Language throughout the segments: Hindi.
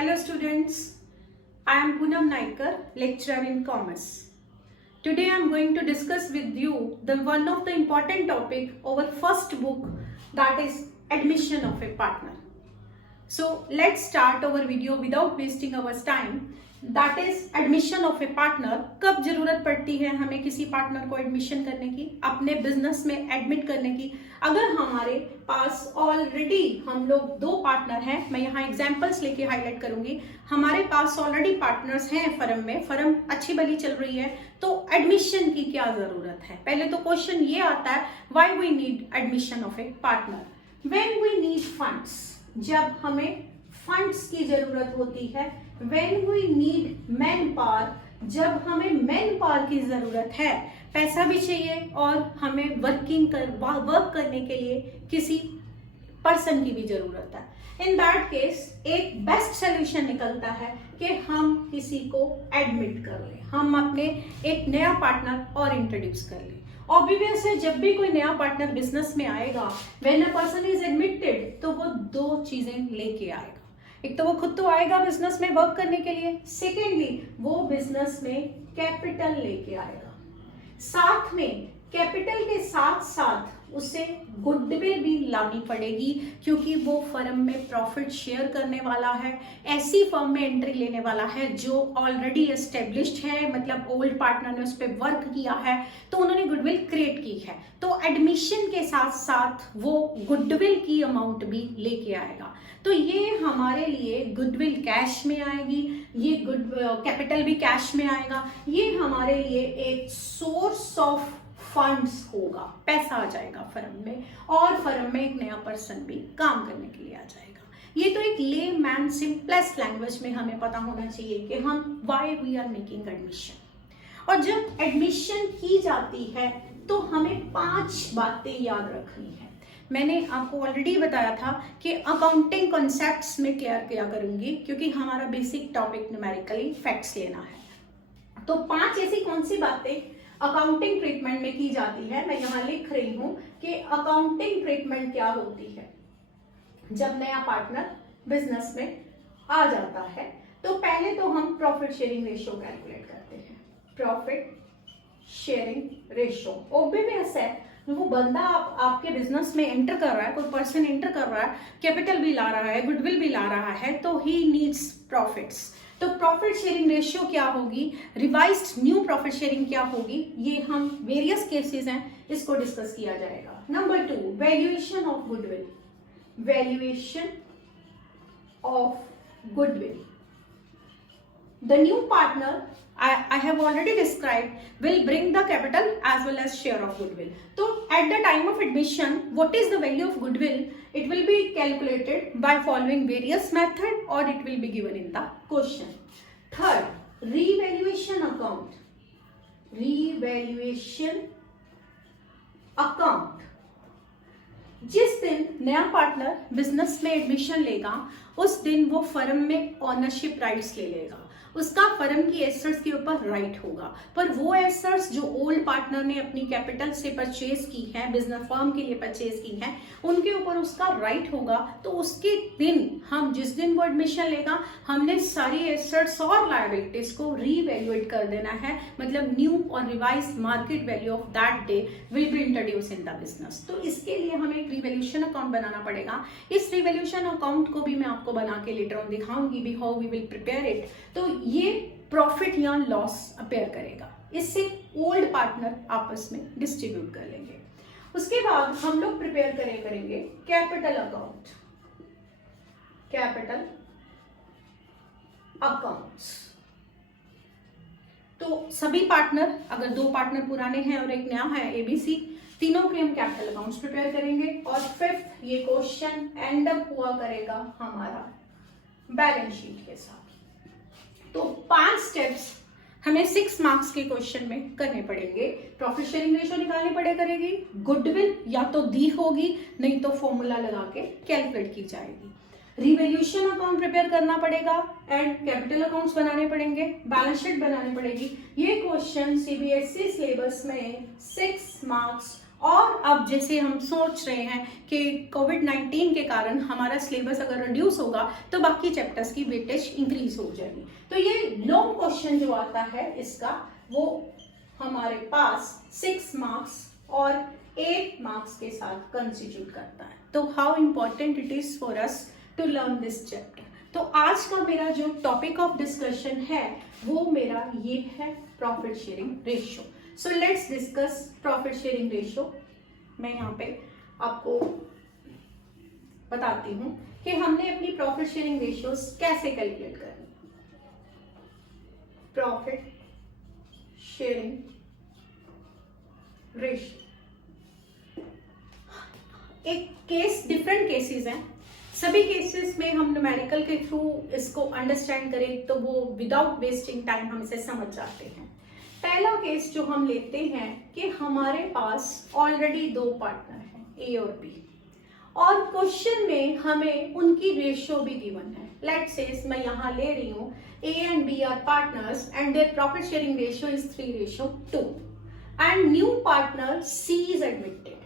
Hello students, I am Poonam Naikar, lecturer in commerce. Today I am going to discuss with you one of the important topic of our first book, that is admission of a partner. So let's start our video without wasting our time. That is admission of a partner. कब जरूरत पड़ती है हमें किसी पार्टनर को एडमिशन करने की, अपने बिजनेस में एडमिट करने की? अगर हमारे पास ऑलरेडी हम लोग दो पार्टनर हैं, मैं यहाँ एग्जांपल्स लेके हाईलाइट करूंगी, हमारे पास ऑलरेडी पार्टनर्स हैं फर्म में, फर्म अच्छी भली चल रही है, तो एडमिशन की क्या जरूरत है? पहले तो क्वेश्चन ये आता है, why we need admission of a partner? When we need funds, जब हमें फंड्स की जरूरत होती है। When we need manpower, जब हमें मैन पावर की जरूरत है, पैसा भी चाहिए और हमें वर्क करने के लिए किसी पर्सन की भी जरूरत है। इन दैट केस एक बेस्ट सोल्यूशन निकलता है कि हम किसी को एडमिट कर लें, हम अपने एक नया पार्टनर और इंट्रोड्यूस कर लें। ऑब्वियस है, जब भी कोई नया पार्टनर बिजनेस में आएगा, when a person is admitted, तो वो दो चीजें लेके आएगा। एक तो वो खुद तो आएगा बिजनेस में वर्क करने के लिए, सेकेंडली वो बिजनेस में कैपिटल लेके आएगा। साथ में कैपिटल के साथ साथ उसे गुडविल भी लानी पड़ेगी, क्योंकि वो फर्म में प्रॉफिट शेयर करने वाला है, ऐसी फर्म में एंट्री लेने वाला है जो ऑलरेडी एस्टेब्लिश्ड है, मतलब ओल्ड पार्टनर ने उस पर वर्क किया है, तो उन्होंने गुडविल क्रिएट की है। तो एडमिशन के साथ साथ वो गुडविल की अमाउंट भी लेके आएगा। तो ये हमारे लिए गुडविल कैश में आएगी, ये कैपिटल भी कैश में आएगा, ये हमारे लिए एक सोर्स ऑफ फंड्स होगा, पैसा आ जाएगा फर्म में, और फर्म में एक नया पर्सन भी काम करने के लिए आ जाएगा। ये तो एक ले मैन सिंपलेस्ट लैंग्वेज में हमें पता होना चाहिए कि हम why we are making admission. और जब एडमिशन की जाती है तो हमें 5 बातें याद रखनी है। मैंने आपको ऑलरेडी बताया था कि अकाउंटिंग कॉन्सेप्ट्स में क्लियर किया करूंगी, क्योंकि हमारा बेसिक टॉपिक न्यूमेरिकली फैक्ट्स लेना है। तो 5 ऐसी कौन सी बातें अकाउंटिंग ट्रीटमेंट में की जाती है, मैं यहाँ लिख रही हूं कि अकाउंटिंग ट्रीटमेंट क्या होती है जब नया पार्टनर बिजनेस में आ जाता है। तो पहले तो हम प्रॉफिट शेयरिंग रेशियो कैलकुलेट करते हैं। प्रॉफिट शेयरिंग रेशियो ऑब्वियस है, वो बंदा आपके बिजनेस में एंटर कर रहा है, कोई पर्सन एंटर कर रहा है, कैपिटल भी ला रहा है, गुडविल भी ला रहा है, तो ही नीड्स प्रॉफिट्स। तो प्रॉफिट शेयरिंग रेशियो क्या होगी, रिवाइज्ड न्यू प्रॉफिट शेयरिंग क्या होगी, ये हम वेरियस केसेस हैं, इसको डिस्कस किया जाएगा। Number 2, valuation of goodwill. Valuation of goodwill, the new partner I have already described will bring the capital as well as share of goodwill. So at the time of admission, what is the value of goodwill? It will be calculated by following various method, or it will be given in the question. Third, revaluation account. Revaluation account. जिस दिन नया पार्टनर बिजनेस में एडमिशन लेगा, उस दिन वो फर्म में ऑनरशिप राइट्स ले लेगा, उसका फर्म की एसेट्स के ऊपर राइट होगा। पर वो एसेट्स जो ओल्ड पार्टनर ने अपनी कैपिटल से परचेज की है, बिजनेस फर्म के लिए परचेज की है, उनके ऊपर उसका राइट होगा। तो उसके दिन, हम जिस दिन वो एडमिशन लेगा, हमने सारी एसेट्स और लायबिलिटीज को रीवैल्यूएट कर देना है, मतलब न्यू और revise market value of that day will be introduce in the business. तो इसके लिए हमें एक रिवैल्यूएशन अकाउंट बनाना पड़ेगा। इस रिवैल्यूएशन अकाउंट को भी मैं आपको बना के लेटर ऑन दिखाऊंगी भी, how we will prepare it. तो ये प्रॉफिट या लॉस अपेयर करेगा, इससे ओल्ड पार्टनर आपस में डिस्ट्रीब्यूट कर लेंगे। उसके बाद हम लोग प्रिपेयर करेंगे कैपिटल अकाउंट। कैपिटल अकाउंट्स, तो सभी पार्टनर, अगर 2 पार्टनर पुराने हैं और एक नया है, ABC, तीनों के हम कैपिटल अकाउंट्स प्रिपेयर करेंगे। और 5th, ये क्वेश्चन एंड अप हुआ करेगा हमारा बैलेंस शीट के साथ। तो 5 स्टेप्स हमें 6 मार्क्स के क्वेश्चन में करने पड़ेंगे। प्रॉफिट शेयरिंग रेशियो निकालनी पड़े करेगी, गुडविल या तो दी होगी, नहीं तो फॉर्मूला लगा के कैलकुलेट की जाएगी। रिवैल्यूएशन अकाउंट प्रिपेयर करना पड़ेगा एंड कैपिटल अकाउंट्स बनाने पड़ेंगे, बैलेंस शीट बनानी पड़ेगी। ये क्वेश्चन CBSE सिलेबस में 6 मार्क्स और अब जैसे हम सोच रहे हैं कि कोविड-19 के कारण हमारा सिलेबस अगर रिड्यूस होगा तो बाकी चैप्टर्स की वेटेज इंक्रीज हो जाएगी। तो ये लॉन्ग क्वेश्चन जो आता है इसका, वो हमारे पास 6 मार्क्स और 8 मार्क्स के साथ कंस्टिट्यूट करता है। तो how important it is for us to learn this chapter. तो आज का मेरा जो टॉपिक ऑफ डिस्कशन है वो मेरा ये है, profit sharing ratio. So let's discuss profit sharing ratio. मैं यहाँ पे आपको बताती हूँ कि हमने अपनी प्रॉफिट शेयरिंग रेशियोज कैसे कैलकुलेट करनी। प्रॉफिट शेयरिंग रेशियो, एक केस, डिफरेंट केसेस हैं। सभी केसेस में हम न्यूमेरिकल के थ्रू इसको अंडरस्टैंड करें तो वो विदाउट वेस्टिंग टाइम हम इसे समझ जाते हैं। पहला केस जो हम लेते हैं कि हमारे पास ऑलरेडी 2 पार्टनर हैं, ए और बी, और क्वेश्चन में हमें उनकी रेशियो भी गिवन है। लेट्स से मैं यहाँ ले रही हूँ A and B are partners and their profit sharing ratio is 3:2 and new partner C is admitted.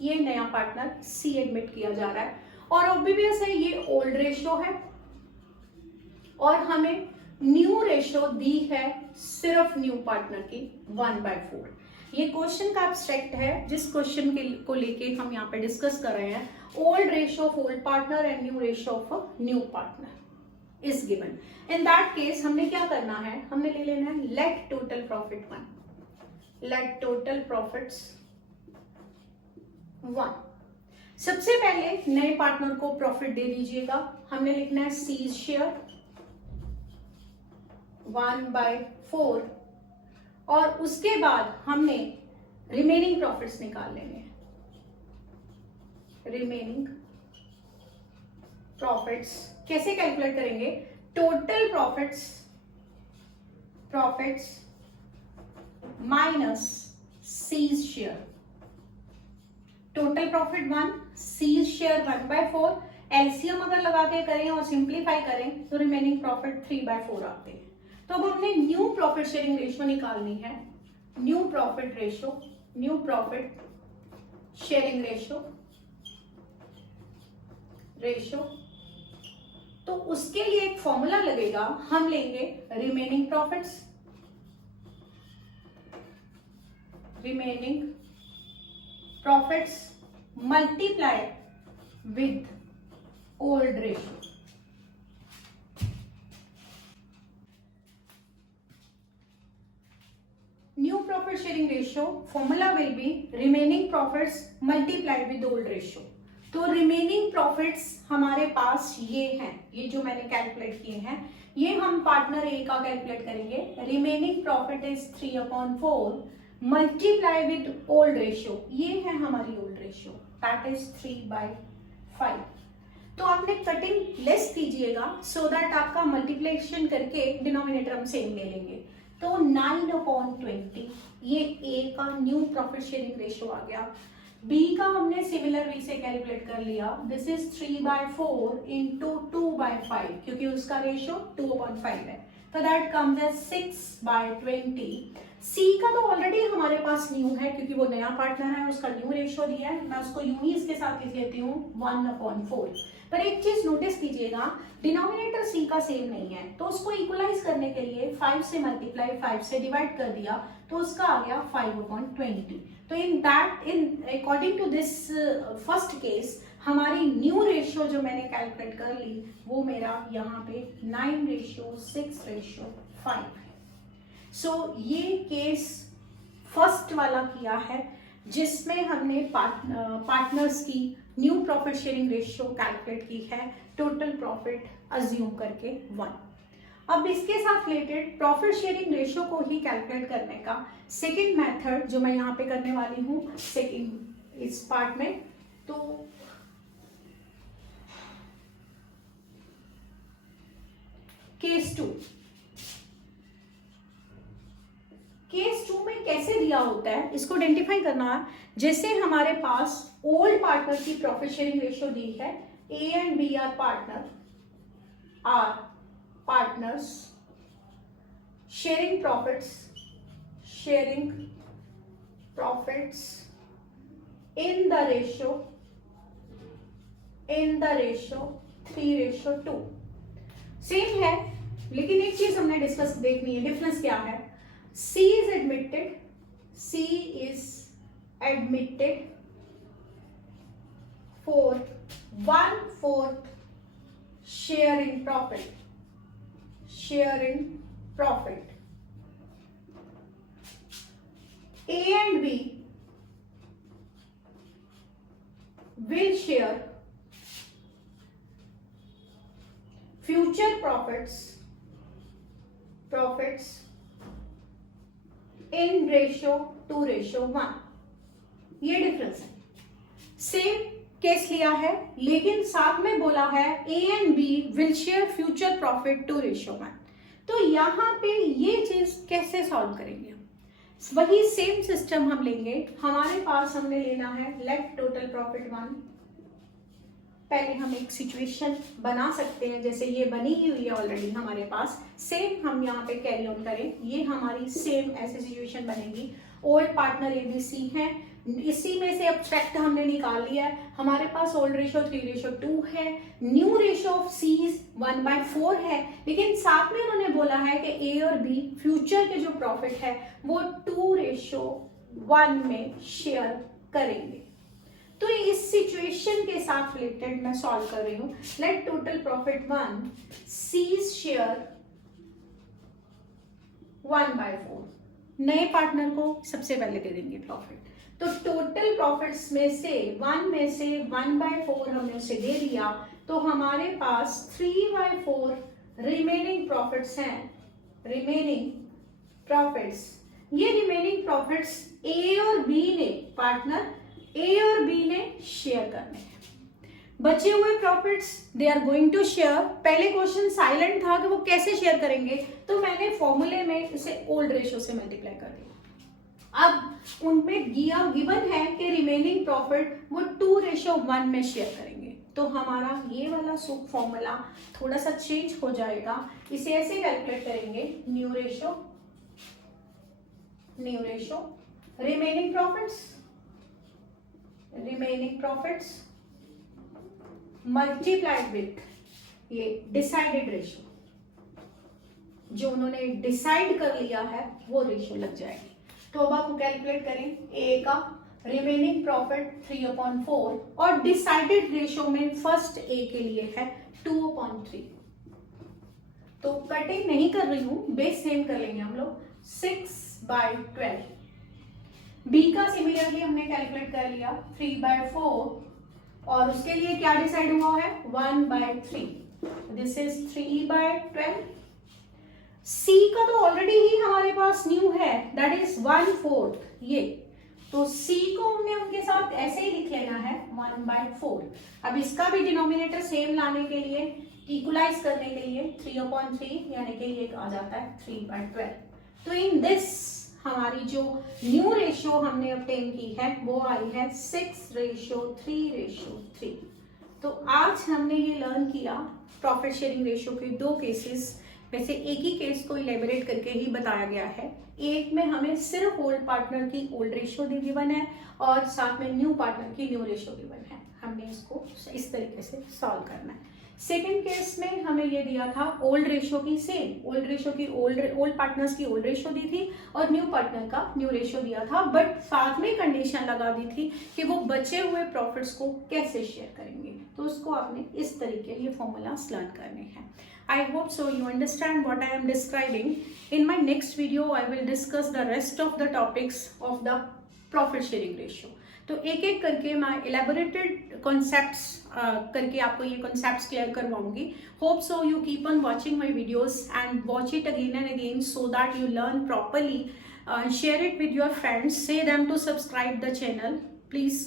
ये नया पार्टनर सी एडमिट किया जा रहा है और ऑब्वियस है ये ओल्ड रेशियो है और हमें न्यू रेशियो दी है सिर्फ न्यू पार्टनर की 1/4। ये क्वेश्चन का एब्स्ट्रैक्ट है जिस क्वेश्चन को लेके हम यहाँ पे डिस्कस कर रहे हैं। Old ratio of old partner and new ratio of new partner is given. In that case हमने क्या करना है, हमने ले लेना है let total profit 1, let total profits 1। सबसे पहले नए पार्टनर को प्रॉफिट दे दीजिएगा। हमने लिखना है सीज शेयर 1/4 और उसके बाद हमने रिमेनिंग प्रॉफिट्स निकाल लेंगे। रिमेनिंग प्रॉफिट्स कैसे कैलकुलेट करेंगे, total profits minus C's share. Total profit 1, C's share 1/4, LCM अगर लगा के करें और सिंप्लीफाई करें तो रिमेनिंग प्रॉफिट 3/4 आते हैं। तो अब हमने न्यू प्रॉफिट शेयरिंग रेशियो निकालनी है। न्यू प्रॉफिट शेयरिंग रेशियो, तो उसके लिए एक फॉर्मूला लगेगा। हम लेंगे remaining profits multiply with old ratio. New profit sharing ratio formula will be remaining profits multiplied with old ratio। तो remaining profits हमारे पास ये हैं, ये जो मैंने कैलकुलेट किए हैं, ये हम पार्टनर ए का कैलकुलेट करेंगे। Remaining profit is 3/4 multiply with old ratio, ये है हमारी ओल्ड रेशियो, दैट इज 3/5। तो आपने कटिंग लेस कीजिएगा सो दैट आपका मल्टीप्लिकेशन करके डिनोमिनेटर हम सेम ले लेंगे। तो 9/20 ये ए का न्यू प्रॉफिट शेयरिंग रेशियो आ गया। बी का हमने सिमिलर वे से कैलकुलेट कर लिया, दिस इज 3/4 इंटू 2/5 क्योंकि उसका रेशियो 2/5 है, तो दैट कम्स एज 6/20। सी का तो ऑलरेडी हमारे पास न्यू है क्योंकि वो नया पार्टनर है, उसका न्यू रेशियो दिया है, मैं उसको यूं ही इसके साथ लिख लेती हूँ 1/4। पर एक चीज नोटिस कीजिएगा, डिनोमिनेटर सी का सेम नहीं है, तो उसको इक्वलाइज करने के लिए 5 से मल्टीप्लाई 5 से डिवाइड कर दिया तो उसका आ गया 5/20। तो in according to this first case हमारी न्यू रेशियो जो मैंने कैलकुलेट कर ली वो मेरा यहाँ पे 9:6:5 है। सो ये केस फर्स्ट वाला किया है जिसमें हमने पार्टनर्स की new profit sharing ratio calculate की है, टोटल प्रॉफिट अज्यूम करके 1। अब इसके साथ रिलेटेड प्रॉफिट शेयरिंग रेशियो को ही कैलकुलेट करने का सेकंड मेथड जो मैं यहाँ पे करने वाली हूँ सेकंड इस पार्ट में, तो केस 2 में कैसे दिया होता है इसको आइडेंटिफाई करना है। जैसे हमारे पास ओल्ड पार्टनर की प्रॉफिट शेयरिंग रेशियो दी है, A and B are partners sharing profits in the ratio 3:2। Same है, लेकिन एक चीज हमने डिस्कस देखनी है, डिफरेंस क्या है। C is admitted for 1/4 share in profit। A and B will share future profits in ratio 2:1। ये डिफरेंस है। सेम केस लिया है, लेकिन साथ में बोला है A and B will share future profit 2:1। तो यहाँ पे ये चीज कैसे सॉल्व करेंगे? वही सेम सिस्टम हम लेंगे। हमारे पास हमने लेना है लेट टोटल प्रॉफिट 1। पहले हम एक सिचुएशन बना सकते हैं, जैसे ये बनी ही हुई है ऑलरेडी हमारे पास। सेम हम यहाँ पे कैरी ऑन करें, ये हमारी सेम ऐसी सिचुएशन बनेगी। ओल्ड पार्टनर ABC है, इसी में से अब्स्ट्रैक्ट हमने निकाल लिया है। हमारे पास ओल्ड रेशो 3:2 है, न्यू रेशो ऑफ C 1/4 है, लेकिन साथ में उन्होंने बोला है कि A और B फ्यूचर के जो प्रॉफिट है वो 2:1 में शेयर करेंगे। तो इस सिचुएशन के साथ रिलेटेड मैं सॉल्व कर रही हूं। Let total profit 1 C's share 1/4। नए पार्टनर को सबसे पहले दे देंगे प्रॉफिट। तो टोटल प्रॉफिट्स में से 1/4 हमने उसे दे दिया, तो हमारे पास 3/4 रिमेनिंग प्रॉफिट्स हैं। ये रिमेनिंग प्रॉफिट्स A और B ने शेयर करने हैं। बचे हुए profits they are going to share. पहले क्वेश्चन साइलेंट था कि वो कैसे शेयर करेंगे, तो मैंने फॉर्मूले में इसे ओल्ड रेशो से मल्टीप्लाई कर दिया। अब उनमें गिवन है कि रिमेनिंग प्रॉफिट वो 2:1 में शेयर करेंगे। तो हमारा ये वाला फॉर्मूला थोड़ा सा चेंज हो जाएगा। इसे ऐसे कैलकुलेट करेंगे, new ratio remaining profits multiplied with ये डिसाइडेड रेशो, जो उन्होंने डिसाइड कर लिया है वो रेशो लग जाएगी। तो अब आप कैलकुलेट करें, A का रिमेनिंग प्रॉफिट 3/4 और डिसाइडेड रेशो में फर्स्ट A के लिए है 2/3। तो कटिंग नहीं कर रही हूं, बेस सेम कर लेंगे हम लोग। 6/12। B का सिमिलरली हमने कैलकुलेट कर लिया 3/4 और उसके लिए क्या डिसाइड हुआ है 1/3। This is 3/12। C का तो ऑलरेडी ही हमारे पास न्यू है, दैट इज 1/4 ये। तो C को हमने उनके साथ ऐसे ही लिख लेना है 1/4। अब इसका भी डिनोमिनेटर सेम लाने के लिए, इक्वलाइज करने के लिए 3/3 यानी कि ये आ जाता है 3/12। तो इन दिस हमारी जो न्यू रेशियो हमने ऑब्टेन की है वो आई है 6:3:3। तो आज हमने ये लर्न किया प्रॉफिट शेयरिंग रेशियो के दो केसेस। वैसे एक ही केस को इलेबोरेट करके ही बताया गया है। एक में हमें सिर्फ ओल्ड पार्टनर की ओल्ड रेशियो गिवन है और साथ में न्यू पार्टनर की न्यू रेशियो गिवन है। हमने इसको इस तरीके से सॉल्व करना है। सेकेंड केस में हमें ये दिया था ओल्ड रेशियो की सेम, ओल्ड पार्टनर्स की ओल्ड रेशियो दी थी और न्यू पार्टनर का न्यू रेशियो दिया था, बट साथ में कंडीशन लगा दी थी कि वो बचे हुए प्रॉफिट्स को कैसे शेयर करेंगे। तो उसको आपने इस तरीके ये फॉर्मूलास लर्न करने हैं। I hope so you understand what I am describing. In my next video, I will discuss the rest of the topics of the profit sharing ratio. तो एक एक करके मैं elaborated concepts करके आपको ये concepts clear करवाऊंगी. Hope so you keep on watching my videos and watch it again and again so that you learn properly. Share it with your friends. Say them to subscribe the channel. Please.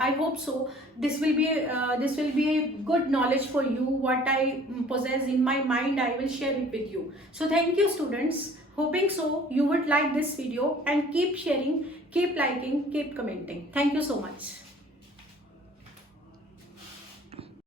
I hope so. This will be a good knowledge for you. What I possess in my mind, I will share it with you. So thank you, students. Hoping so you would like this video and keep sharing, keep liking, keep commenting. Thank you so much.